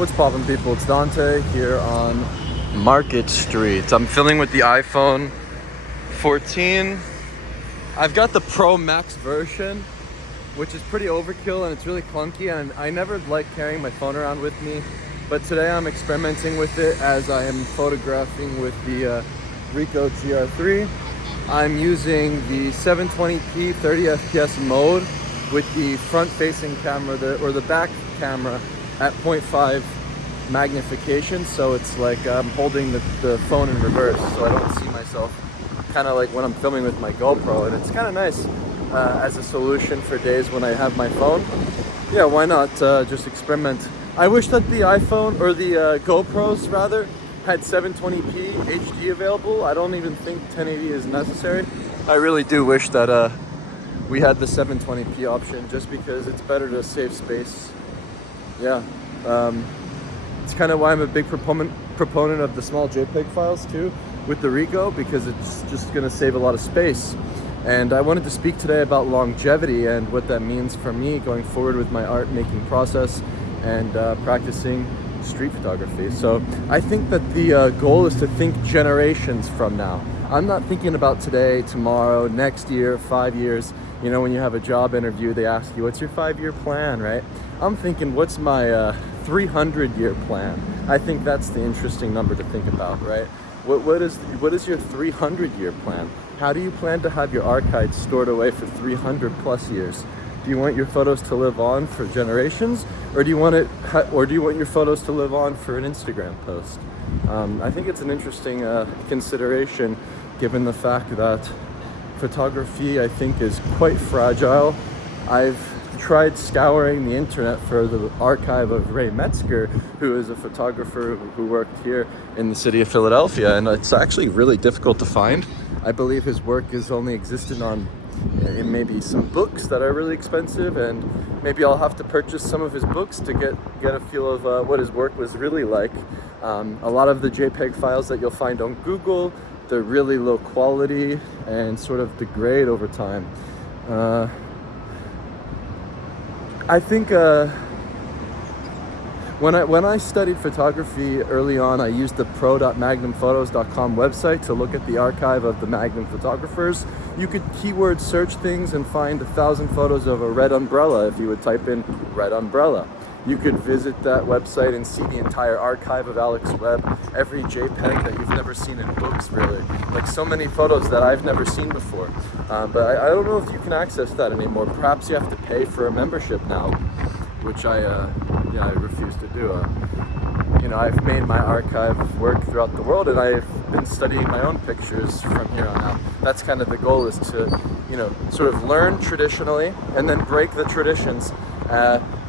What's poppin', people? It's Dante here on Market Street. I'm filming with the iPhone 14. I've got the Pro Max version, which is pretty overkill and it's really clunky, and I never like carrying my phone around with me. But today I'm experimenting with it as I am photographing with the Ricoh GR3. I'm using the 720p 30 FPS mode with the front-facing camera, or the back camera, at 0.5 magnification, so it's like I'm holding the phone in reverse, so I don't see myself, kind of like when I'm filming with my GoPro, and it's kind of nice as a solution for days when I have my phone. Yeah, why not just experiment? I wish that the iPhone, or the GoPros rather, had 720p HD available. I don't even think 1080 is necessary. I really do wish that we had the 720p option, just because it's better to save space. Yeah, it's kind of why I'm a big proponent of the small JPEG files too with the Ricoh, because it's just going to save a lot of space. And I wanted to speak today about longevity and what that means for me going forward with my art making process and practicing street photography. So I think that the goal is to think generations from now. I'm not thinking about today, tomorrow, next year, 5 years. You know, when you have a job interview, they ask you, what's your 5-year plan, right? I'm thinking, what's my 300-year plan? I think that's the interesting number to think about, right? What is your 300-year plan? How do you plan to have your archives stored away for 300 plus years? Do you want your photos to live on for generations, or do you want your photos to live on for an Instagram post? I think it's an interesting consideration, given the fact that photography, I think, is quite fragile. I've tried scouring the internet for the archive of Ray Metzger, who is a photographer who worked here in the city of Philadelphia, and it's actually really difficult to find. I believe his work is only existed on maybe some books that are really expensive, and maybe I'll have to purchase some of his books to get a feel of what his work was really like. A lot of the JPEG files that you'll find on Google, they're really low quality and sort of degrade over time. I think when I studied photography early on, I used the pro.magnumphotos.com website to look at the archive of the Magnum photographers. You could keyword search things and find 1,000 photos of a red umbrella if you would type in red umbrella. You could visit that website and see the entire archive of Alex Webb, every JPEG that you've never seen in books, really. Like so many photos that I've never seen before. But I don't know if you can access that anymore. Perhaps you have to pay for a membership now, which I refuse to do. I've made my archive work throughout the world, and I've been studying my own pictures from here on out. That's kind of the goal, is to, sort of learn traditionally and then break the traditions.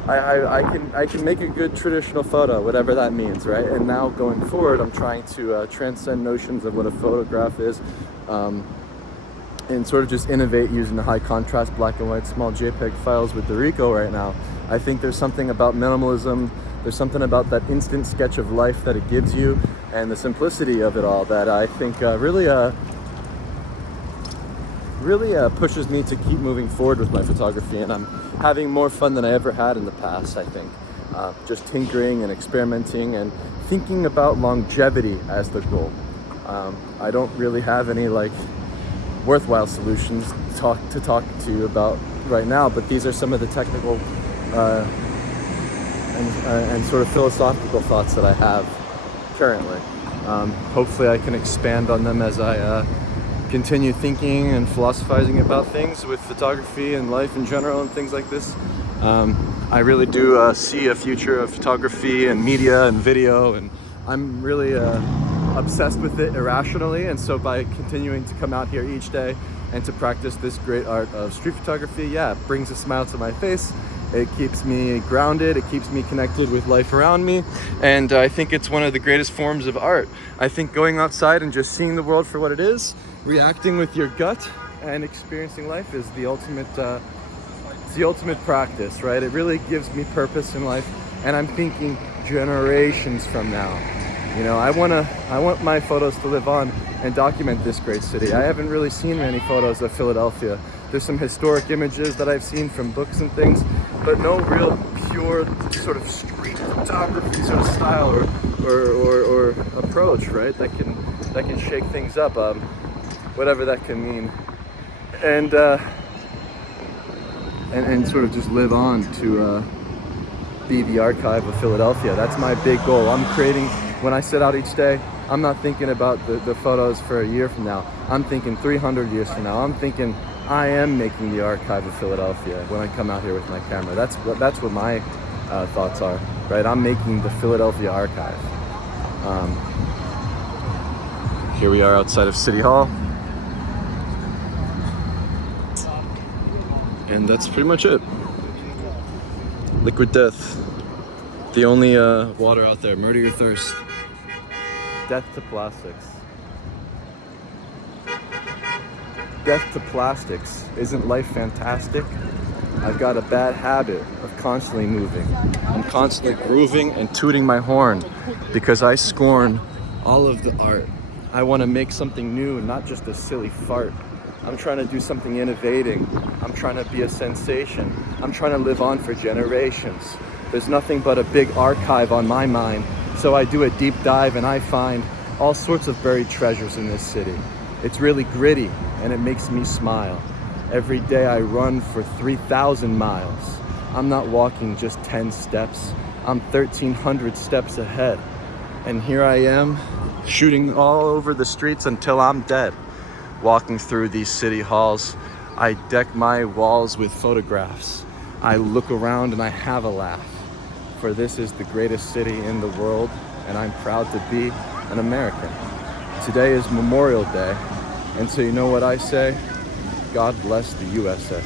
I can make a good traditional photo, whatever that means, right? And now going forward, I'm trying to transcend notions of what a photograph is, and sort of just innovate using the high contrast black and white small JPEG files with the Ricoh right now. I think there's something about minimalism, there's something about that instant sketch of life that it gives you, and the simplicity of it all that I think really pushes me to keep moving forward with my photography, and I'm having more fun than I ever had in the past, I think. Just tinkering and experimenting and thinking about longevity as the goal. I don't really have any worthwhile solutions to talk to you about right now, but these are some of the technical and sort of philosophical thoughts that I have currently. Hopefully I can expand on them as I continue thinking and philosophizing about things with photography and life in general and things like this. I really do see a future of photography and media and video, and I'm really obsessed with it irrationally, and so by continuing to come out here each day and to practice this great art of street photography, it brings a smile to my face. It keeps me grounded, it keeps me connected with life around me, and I think it's one of the greatest forms of art. I think going outside and just seeing the world for what it is, reacting with your gut, and experiencing life is the ultimate practice, right? It really gives me purpose in life, and I'm thinking generations from now. I want my photos to live on and document this great city. I haven't really seen many photos of Philadelphia. There's some historic images that I've seen from books and things, but no real pure sort of street photography sort of style or approach, right? That can shake things up, whatever that can mean, and sort of just live on to be the archive of Philadelphia. That's my big goal. I'm creating, when I set out each day, I'm not thinking about the photos for a year from now. I'm thinking 300 years from now. I'm thinking I am making the archive of Philadelphia when I come out here with my camera. That's what my thoughts are, right? I'm making the Philadelphia archive. Here we are outside of City Hall. And that's pretty much it. Liquid death. The only water out there. Murder your thirst. Death to plastics. Death to plastics. Isn't life fantastic? I've got a bad habit of constantly moving. I'm constantly grooving and tooting my horn because I scorn all of the art. I want to make something new and not just a silly fart. I'm trying to do something innovating. I'm trying to be a sensation. I'm trying to live on for generations. There's nothing but a big archive on my mind, so I do a deep dive and I find all sorts of buried treasures in this city. It's really gritty and it makes me smile. Every day I run for 3,000 miles. I'm not walking just 10 steps. I'm 1,300 steps ahead. And here I am, shooting all over the streets until I'm dead. Walking through these city halls, I deck my walls with photographs. I look around and I have a laugh. For this is the greatest city in the world, and I'm proud to be an American. Today is Memorial Day, and so you know what I say? God bless the USA.